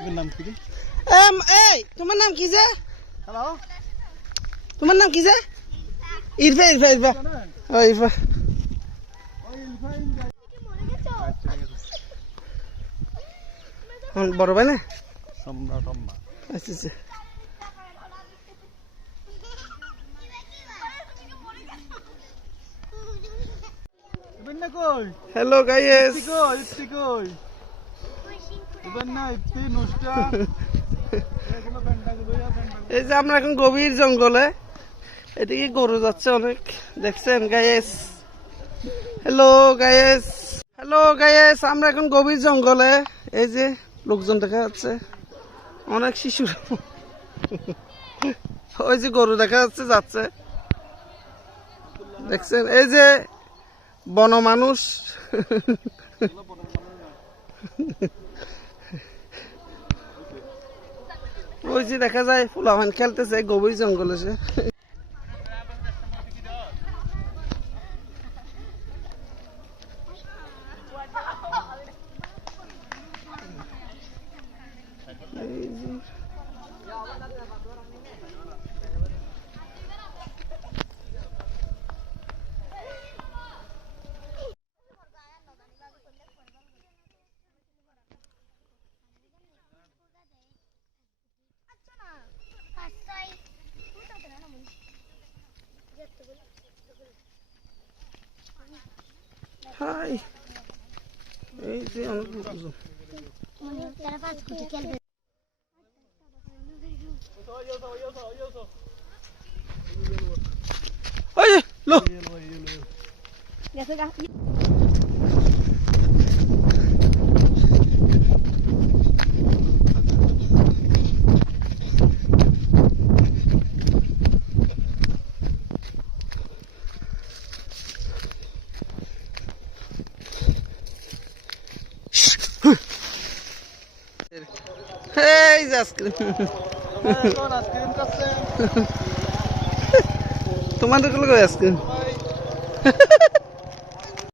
তোমার নাম কি এই তোমার নাম কি যে? হ্যালো তোমার নাম কি যে? ইরফা ইরফা ইরফা। ও ইরফা। বড় ভাই না? আচ্ছা আচ্ছা। কই? হ্যালো গাইস এই যে আমরা এখন গভীর জঙ্গলে, এদিকে গরু যাচ্ছে অনেক। দেখছেন guys hello guys hello guys আমরা এখন গভীর জঙ্গলে, এই যে লোকজন দেখা যাচ্ছে, অনেক শিশু। ওই যে গরু দেখা যাচ্ছে যাচ্ছে। দেখছেন, এই যে বন ওই যে দেখা যায় ফুলাভান খেলতেছে গভীর জঙ্গলে সে এই যে। হাই। এই যে অনেক লোকজন তারা পাঁচ কোটি খেলবে এই যে আইসক্রিম তোমাদেরগুলো আইসক্রিম